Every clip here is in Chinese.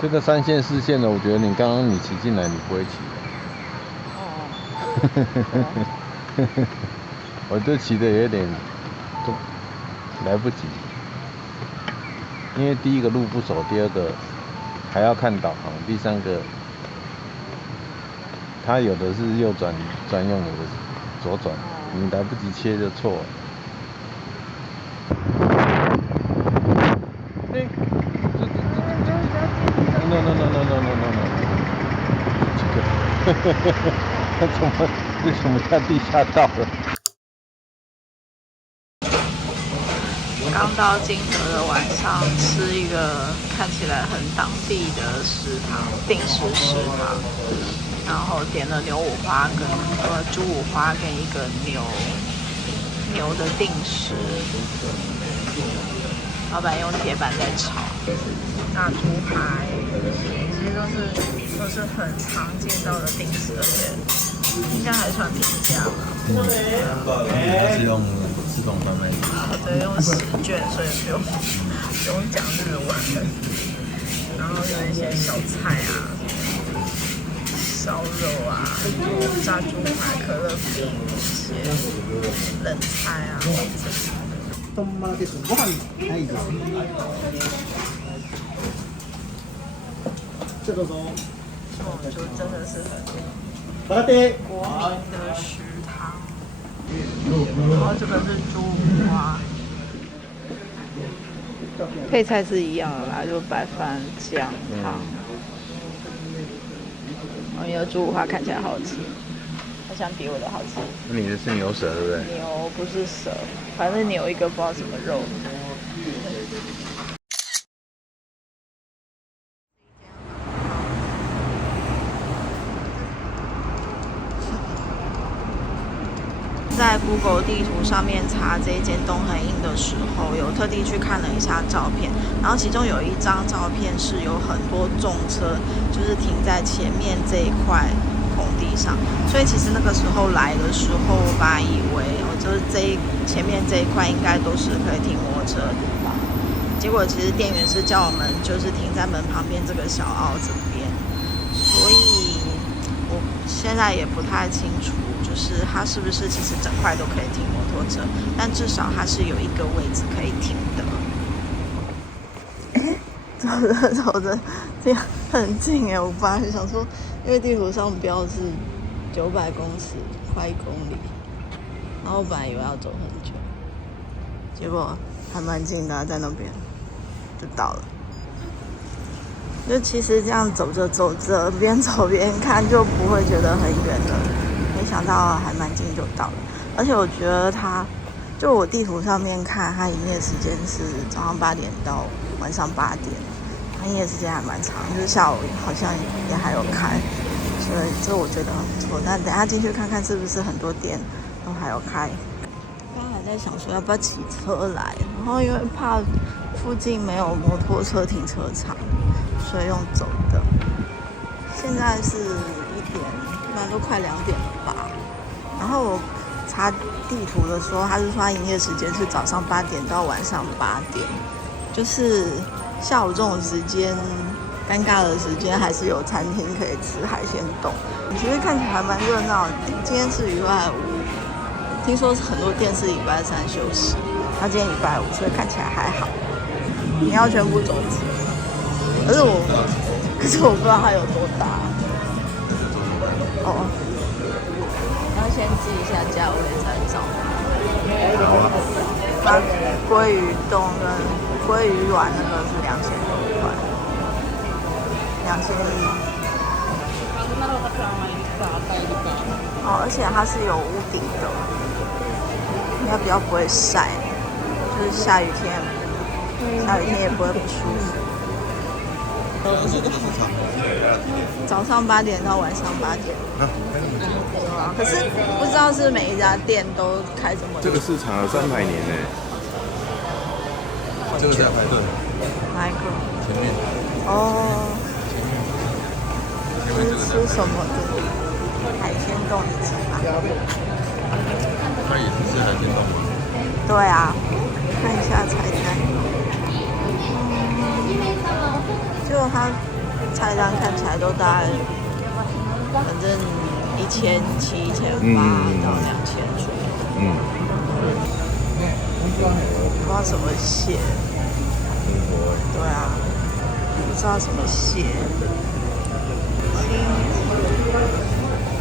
这个3线4线的，我觉得你刚刚骑进来，你不会骑的。哦。我就骑的有点都来不及，因为第一个路不熟，第二个还要看导航，第三个它有的是右转专用，有的是左转，你来不及切就错了。No， 这个，他为什么下地下道了？刚到金德的晚上，吃一个看起来很当地的食堂，定时食堂，然后点了牛五花跟猪五花跟一个牛的定时，老板用铁板在炒。炸猪排，其实都是很常见到的定时，而且应该还算平价吧。它是用自动贩卖机。对，用席卷，所以不用讲日文。然后有一些小菜啊，烧肉啊，炸猪排、可乐饼，一些冷菜啊。本間です。ご飯ないです。这个都，就真的是很好的。国民的食堂。然后这个是猪五花，配菜是一样的啦，就白饭、姜、汤。你的猪五花看起来好吃，好像比我的好吃。你的是牛舌对不对？牛不是蛇，反正牛一个不知道什么肉。在 Google 地图上面查这一间东横印的时候，有特地去看了一下照片，然后其中有一张照片是有很多重车，就是停在前面这一块空地上，所以其实那个时候来的时候，我本来以为就是前面这一块应该都是可以停摩托车的地方，结果其实店员是叫我们就是停在门旁边这个小凹这边，所以我现在也不太清楚。就是它是不是其实整块都可以停摩托车，但至少它是有一个位置可以停的。走着，这样很近哎！我本来想说，因为地图上标是900公尺，快1公里，然后我本来以为要走很久，结果还蛮近的，在那边就到了。就其实这样走着走着，边走边看，就不会觉得很远了。没想到还蛮近就到了，而且我觉得就我地图上面看，它营业时间是早上8点到晚上8点，它营业时间还蛮长，就是下午好像也还有开，所以这我觉得很不错。但等一下进去看看是不是很多店都还有开。刚刚还在想说要不要骑车来，然后因为怕附近没有摩托车停车场，所以用走的。现在是1点。一般都快2点了吧，然后我查地图的时候，他是说他营业时间是早上8点到晚上8点，就是下午这种时间尴尬的时间还是有餐厅可以吃海鲜冻。其实看起来还蛮热闹的。今天是礼拜五，听说很多店是礼拜三休息，那今天礼拜五，所以看起来还好。你要全部走一次，可是我不知道它有多大。哦，要先记一下价位才找。它鲑鱼冻跟鲑鱼卵那个是2000多块，2100。哦，而且它是有屋顶的，应该比较不会晒，就是下雨天也不会不舒服。早上8点到晚上8点。有啊，可是不知道是每一家店都开这么久。这个市场有300年呢。这个在排队。哪一个？前面。哦。前面。是吃什么的？海鲜冻你吃吗？他也是吃海鲜冻吗？对啊，看一下菜单。就它菜单看起来都大概，反正1700、1800到2000左右。不知道什么蟹。对啊，不知道什么蟹。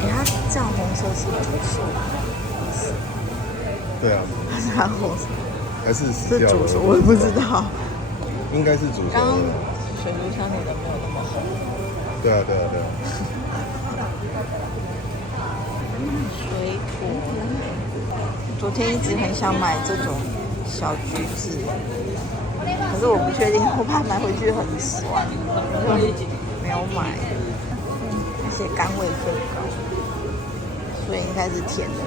它这样红色是煮熟的。对啊。还是它红色？还是是煮熟，我也不知道。应该是煮熟的。刚水族箱里的没有那么红。对啊。水果，昨天一直很想买这种小橘子，可是我不确定，我怕买回去很酸，就没有买。而且甘味更高，所以应该是甜的。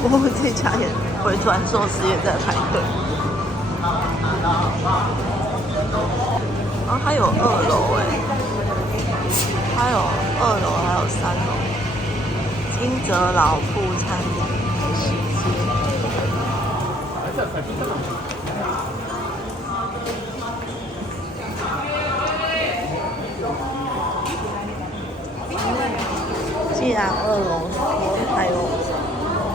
我们这家也回转寿司也在排队。然后它有2楼哎，它有2楼还有3楼。金泽老铺餐厅美食街。既然2楼说还有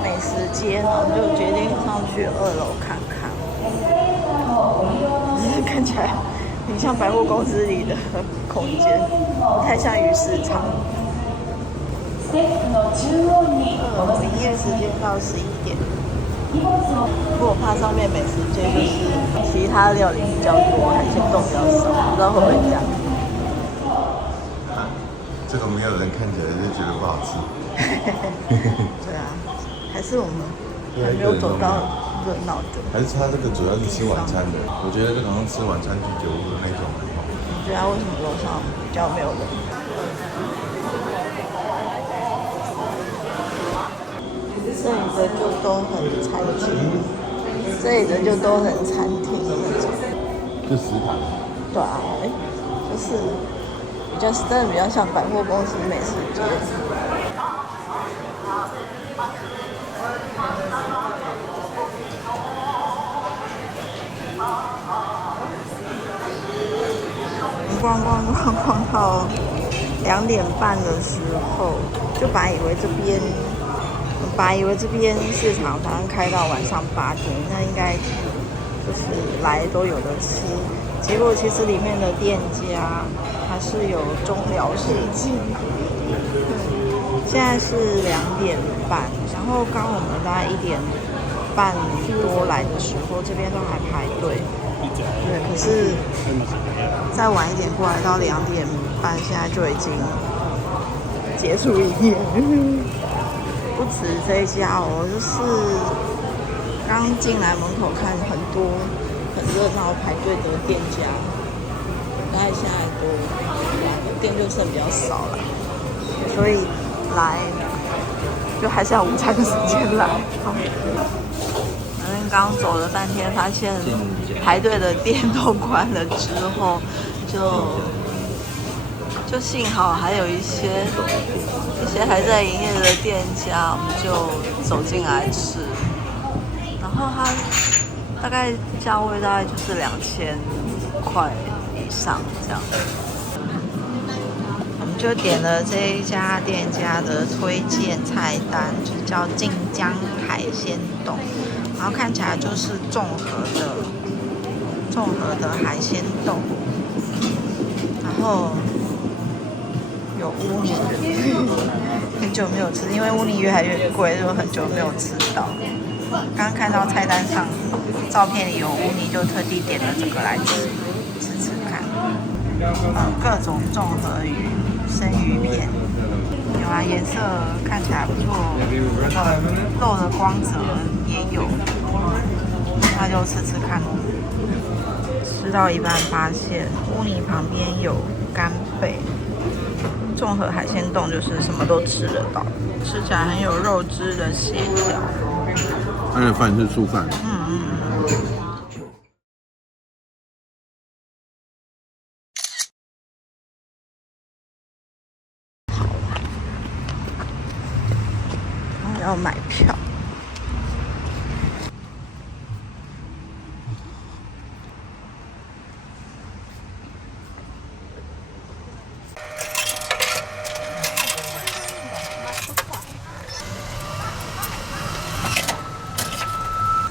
美食街，然后就决定上去2楼看看。只是看起来很像百货公司里的空间，不太像鱼市场。营业时间到11点。不过我怕上面美食街就是其他料理比较多，海鲜冻比较少，不知道会不会这样。这个没有人看起来就觉得不好吃。对啊，还是我们还没有走到热闹的。还是他这个主要是吃晚餐的，我觉得这个好像吃晚餐居酒屋的那种。对啊，为什么楼上比较没有人？这里的就都很餐厅，这里的就都很餐厅的那种。就食堂。对啊，就是真的比较像百货公司美食街。逛到2点半的时候，就本来以为这边市场好像开到晚上8点，那应该就是来都有的吃。结果其实里面的店家还是有中寮时间。现在是2点半，然后刚我们大概1点半多来的时候，这边都还排队。对，可是再晚一点过来到2点半，现在就已经结束营业。不止这一家哦，就是刚进来门口看很多很热闹排队的店家，大概现在都店就剩比较少了，所以来就还是要午餐的时间来。反正刚走了半天，发现排队的店都关了之后，就幸好还有一些还在营业的店家，我们就走进来吃。然后它大概价位大概就是2000块以上这样。我们就点了这一家店家的推荐菜单，就叫晋江海鲜冻，然后看起来就是综合的海鲜冻，然后有乌泥鱼，很久没有吃，因为乌泥鱼越来越贵，就很久没有吃到。刚看到菜单上照片里有乌泥，就特地点了这个来吃看。各种综合鱼、生鱼片，有啊，颜色看起来不错，肉的光泽也有，那就吃看。吃到一半发现乌泥旁边有干贝，综合海鲜冻就是什么都吃得到，吃起来很有肉汁的蟹脚。它的饭是素饭。好啦，然后要买票。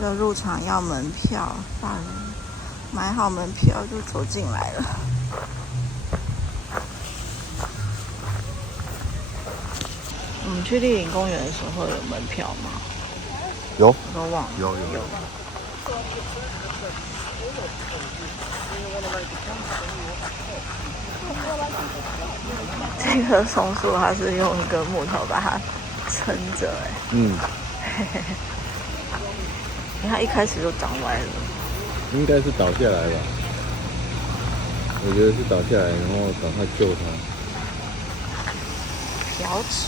这入场要门票，大人买好门票就走进来了。我们去丽影公园的时候有门票吗？有，我都忘了。有。这个松树它是用一个木头把它撑着，它一开始就长歪了。应该是倒下来吧？我觉得是倒下来，然后赶快救它。瓢齿。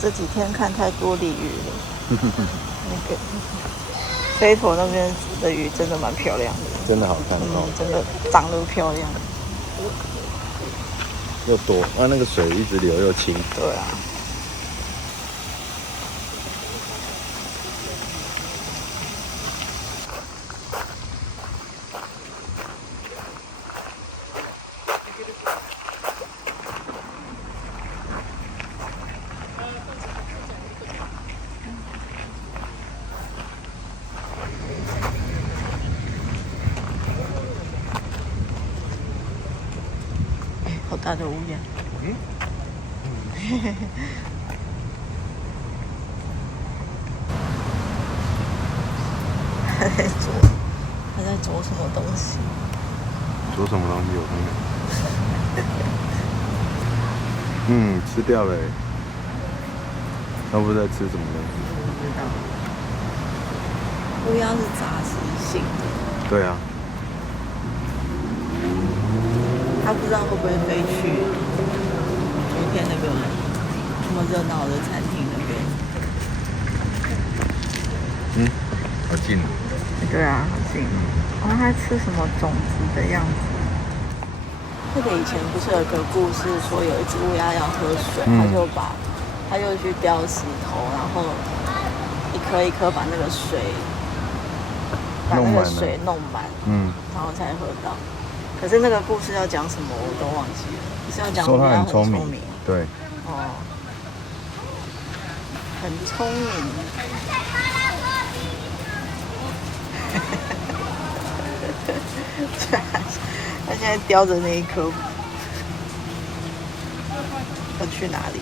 这几天看太多鲤鱼了。那个飞头那边的鱼真的蛮漂亮的。真的好看真的长得漂亮。又多，那个水一直流又清。对啊。好大的乌鸦！他在啄什么东西？啄什么东西？我看看。吃掉了。他不知道在吃什么东西。不知道。乌鸦是杂食性的。对啊。他不知道会不会飞去昨天那个那么热闹的餐厅那边。好近。对啊，好近。然后他吃什么种子的样子？这个以前不是有个故事，说有一只乌鸦要喝水，他就去叼石头，然后一颗一颗把那个水弄满，然后才喝到。可是那个故事要讲什么我都忘记了，是要讲乌鸦很聪明。对。哦，很聪明。他现在叼着那一颗，要去哪里？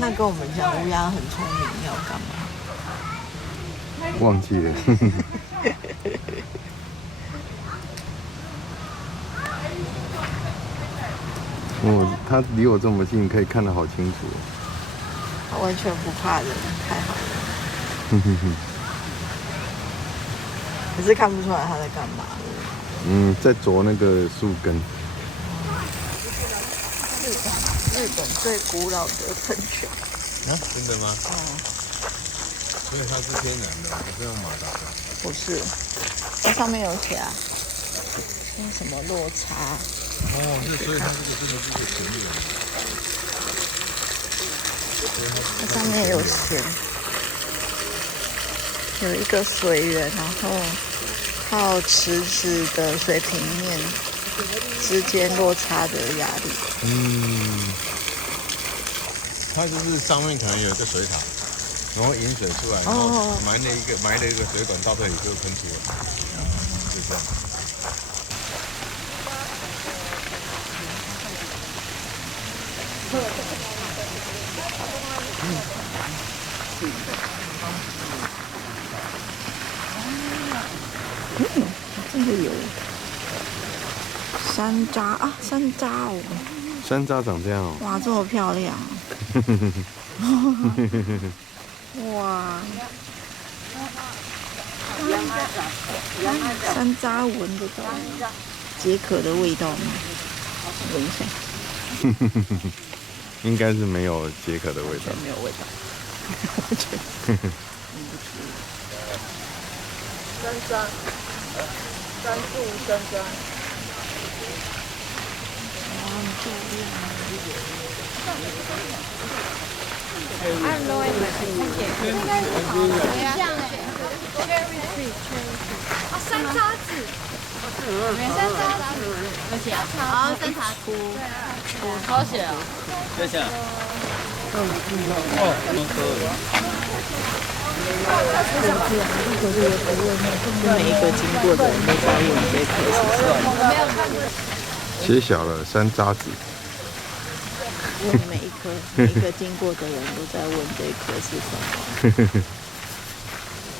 那跟我们讲乌鸦很聪明要干嘛？忘记了。他离我这么近，可以看得好清楚。他完全不怕人，太好了。可是看不出来他在干嘛。在啄那个树根。日本最古老的喷泉。真的吗？所以它是天然的，不是用马达的。不是，它上面有写啊，那什么落差。哦，所以它这个真的是个纯油。它上面有写，有一个水源，然后靠池子的水平面之间落差的压力。它就是上面可能有一个水塔，然后引水出来，然后埋了一个水管到这里就喷出了，就这样。这个有山楂啊，山楂哦，山楂长这样哦。哇，这么漂亮！哇，山楂闻得到解渴的味道吗？闻一下，应该是没有解渴的味道。没有味道。山楂，专注山楂。哇，很漂亮。按罗伊买应该是好的像哎 ，cherry tree， 哦，山楂子，山楂子，而且啊，山茶菇，我超写啊，谢谢。每一个经过的人都在问这棵是什么。切小了山楂子。问每一个经过的人都在问这一棵是什么。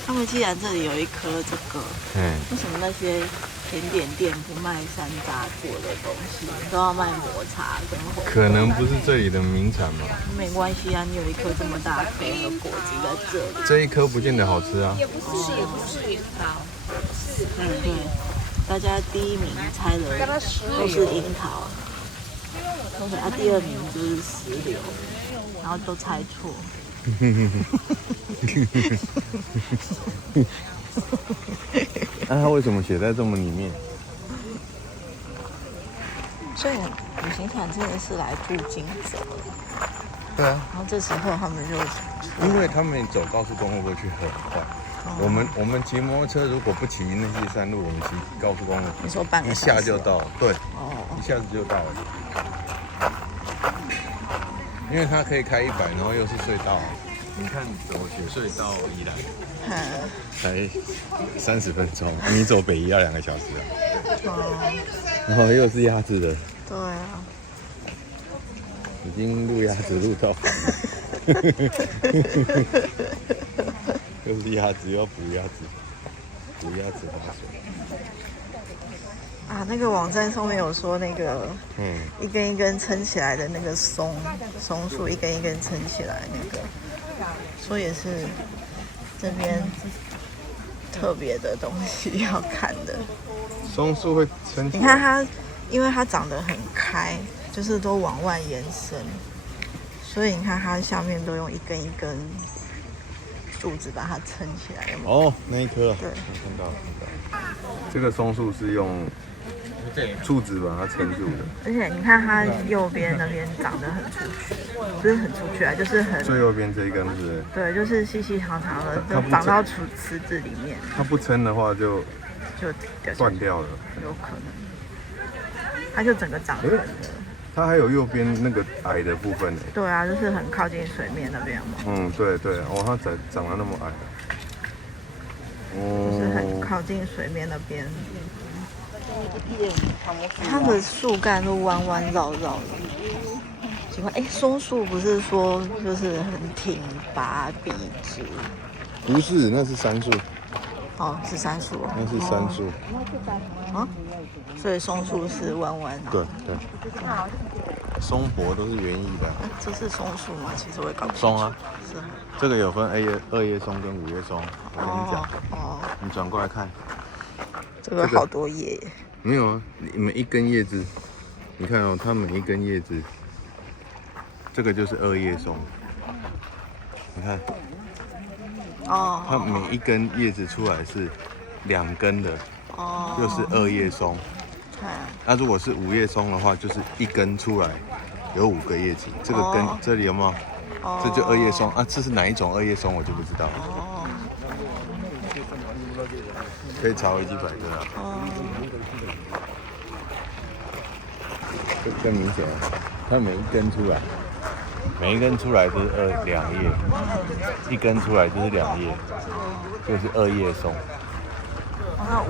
他们既然这里有一棵这个，为什么那些甜点店不卖山楂做的东西，都要卖抹茶跟红？可能不是这里的名产吧。没关系啊，你有一颗这么大颗的果子在这里。这一颗不见得好吃啊。也不是好，对，大家第一名猜的都是樱桃，啊，第二名就是石榴，然后都猜错。那它为什么写在这么里面？所以旅行团真的是来镀金走的。对啊，然后这时候他们就，因为他们走高速公路过去很快。我们骑摩托车如果不骑那些山路，我们骑高速公路，你说半个一小时下就到了。对，哦，一下子就到了。因为它可以开100，然后又是隧道。你看走雪隧到宜兰才30分钟，你走北宜要2个小时啊。然后又是鸭子的。对啊。已经路鸭子路到烦了。又是鸭子，又要捕鸭子，捕鸭子划水。啊，那个网站上面有说那个，一根一根撑起来的那个松树，一根一根撑起来那个，说也是这边特别的东西要看的。松树会撑起来。你看它，因为它长得很开，就是都往外延伸，所以你看它下面都用一根一根柱子把它撑起来。有没有？哦，那一棵。对，我看到了。这个松树是用柱子把它撑住的。而且你看它右边那边长得很出去，不是很出去啊，就是很最右边这一根是。对，就是细细长长的，就长到池子里面。它不撑的话就断掉了，有可能。它就整个长横的。它还有右边那个矮的部分呢。对啊，就是很靠近水面那边嘛。对，哦，它长得那么矮。就是很靠近水面那边。它的树干都弯弯绕绕的，奇怪，松树不是说就是很挺拔笔直？不是，那是杉树。哦，是杉树。那是杉树。所以松树是弯弯的。对。松柏都是园艺的。这是松树吗？其实我也搞不清楚。松啊。是。这个有分2叶松跟5叶松，我跟你讲。你转过来看。这个好多叶耶。没有啊，每一根叶子，你看哦，它每一根叶子，这个就是2叶松。你看，哦，它每一根叶子出来是2根的，就是2叶松。那如果是5叶松的话，就是1根出来有5个叶子。这个根这里有没有？这就2叶松啊，这是哪一种2叶松我就不知道了。可以查维基百科啊。这更明显了，它每一根出来，每一根出来都是2叶，1根出来就是2叶，就是2叶松。那5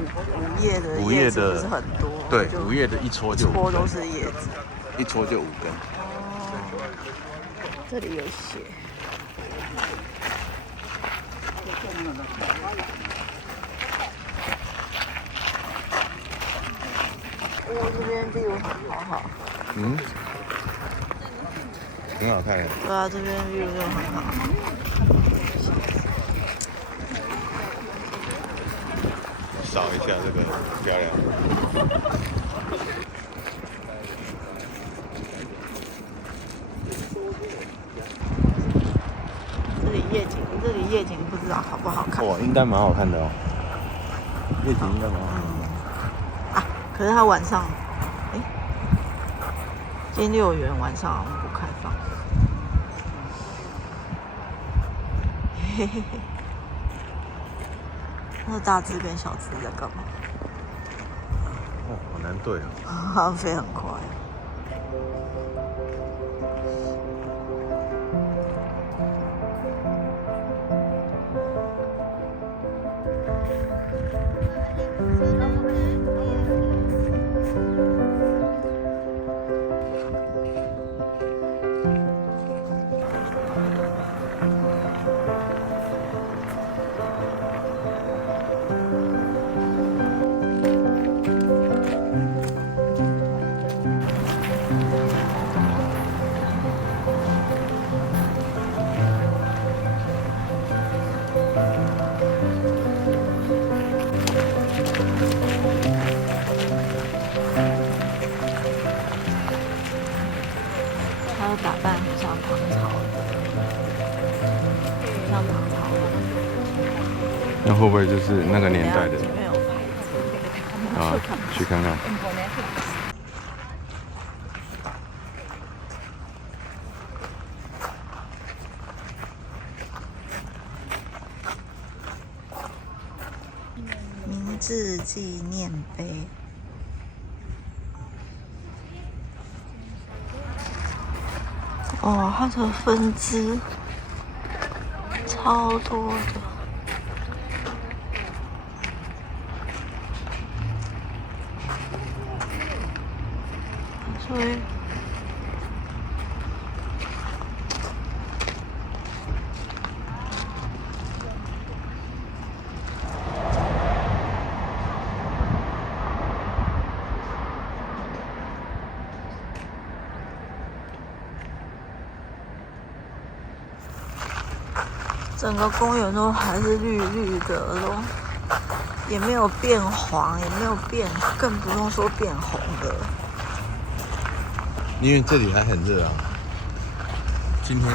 叶的5叶的不是很多？对，5叶的一撮就5根，撮都是叶子，一撮就5根。这里有写。这边 view 好好。很好看耶。对啊，这边 view 就很好。扫一下这个漂亮。这里夜景不知道好不好看。应该蛮好看的哦。夜景应该蛮好看的。可是它晚上，今天6元晚上好像不开放。嘿嘿嘿。那大只跟小只在干嘛？好难对哦。它飞很快。打扮很像唐朝的，像唐朝的。那会不会就是那个年代的？里面有牌子。啊，去看看。明治纪念碑。哦，它的分支超多的，所以整个公园都还是绿绿的，都也没有变黄，也没有变，更不用说变红的。因为这里还很热啊。今天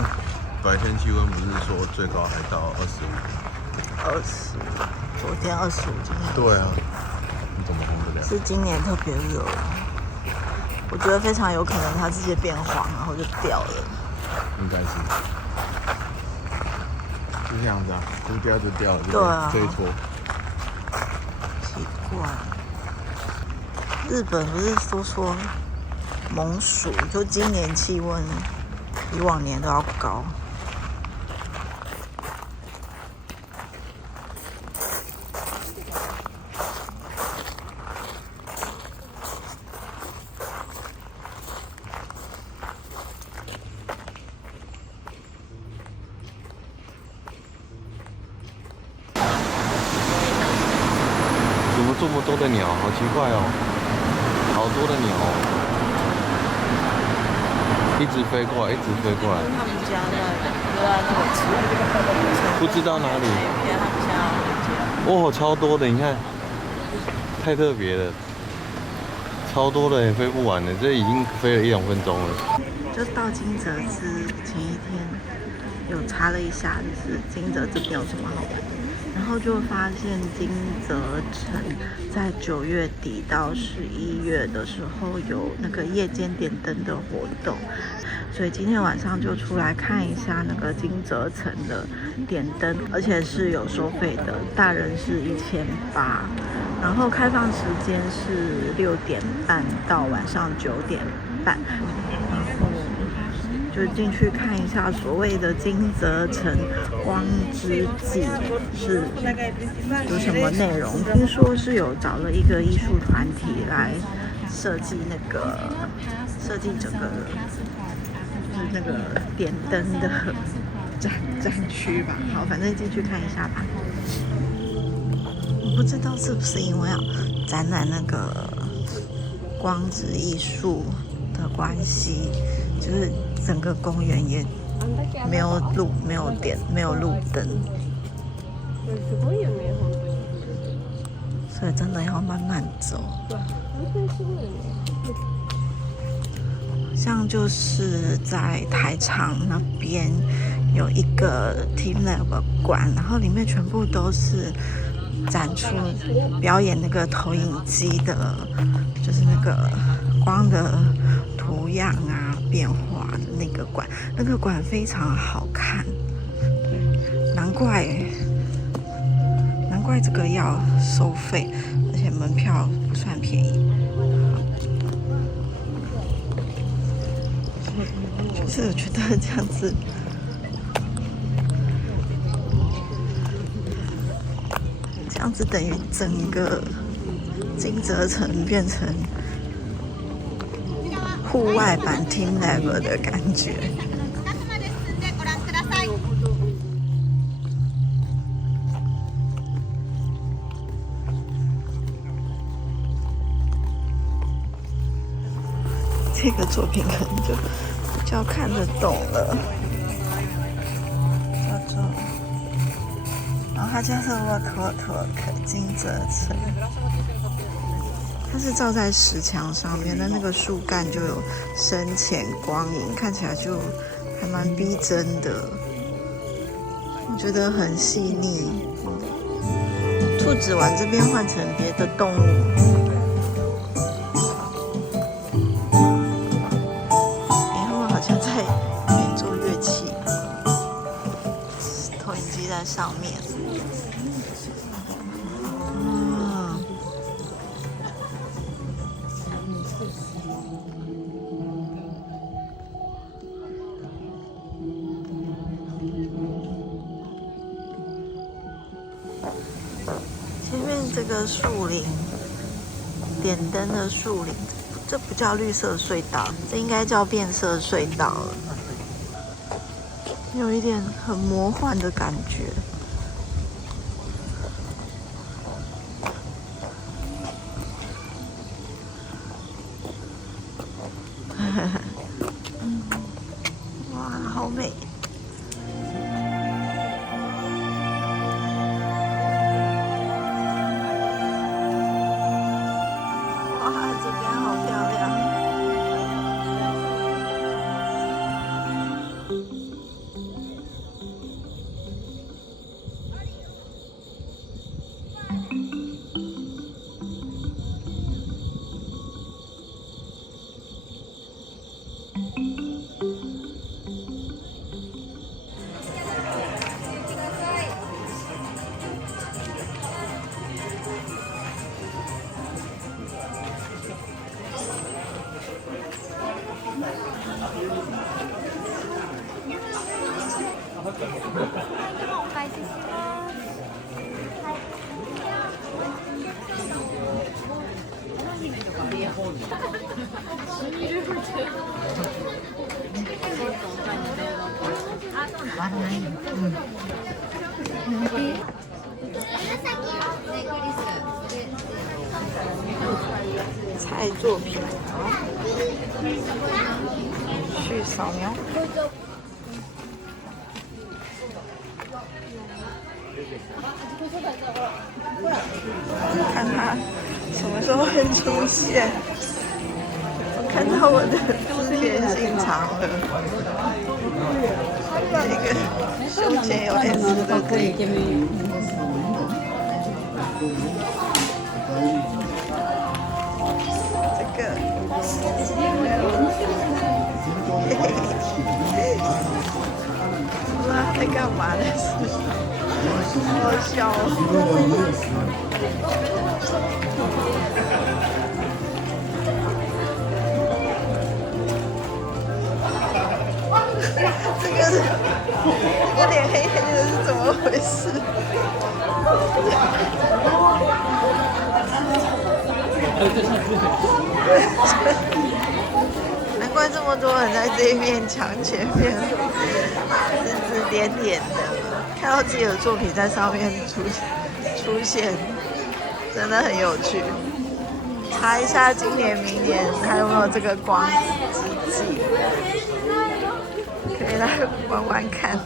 白天气温不是说最高还到20，昨天25，今天对啊，你怎么红得了？是今年特别热，我觉得非常有可能它直接变黄，然后就掉了。应该是。就这样子啊，不掉就掉了，对啊，这一坨。奇怪，日本不是都说猛暑，就今年气温比往年都要高。怎么这么多的鸟？好奇怪哦，好多的鸟哦，一直飞过来，一直飞过来。他们家在那个池，不知道哪里。他们家哦，超多的，你看，太特别了，超多的也飞不完的，这已经飞了1-2分钟了。就到金泽之前一天，有查了一下，就是金泽这边有什么好玩的，然后就发现金泽城在9月底到11月的时候有那个夜间点灯的活动，所以今天晚上就出来看一下那个金泽城的点灯，而且是有收费的，大人是1800，然后开放时间是6点半到晚上9点半，然后就进去看一下所谓的金泽城光之祭是有什么内容。听说是有找了一个艺术团体来设计整个就是那个点灯的展区吧。好，反正进去看一下吧。我不知道是不是因为要展览那个光之艺术的关系，就是整个公园也没有路、没有电、没有路灯，所以真的要慢慢走。像就是在台场那边有一个 TeamLab 馆，然后里面全部都是展出表演那个投影机的，就是那个光的图样啊变化的那个馆，那个馆非常好看，难怪这个要收费，而且门票不算便宜。就是我觉得这样子，等于整个金泽城变成户外版 TeamLab 的感觉。这个作品可能就比较看得懂了，叫做，然后它叫做 Walk 金泽城，它是照在石墙上面，那个树干就有深浅光影，看起来就还蛮逼真的，我觉得很细腻。兔子玩这边换成别的动物。上面，前面这个树林，点灯的树林，这不叫绿色隧道，这应该叫变色隧道了。有一点很魔幻的感觉。哇，好美！哇，这边好漂亮。菜作品，去扫描。看它什么时候会出现。我看到我的字典信长了。这个胸前有 S 的这个。不知道他在干嘛，但是好笑哦。这个脸黑黑的是怎么回事？难怪这么多人在这一面墙前面指指点点的，看到自己的作品在上面出现，真的很有趣。查一下今年、明年还有没有这个光之祭，可以来玩玩看。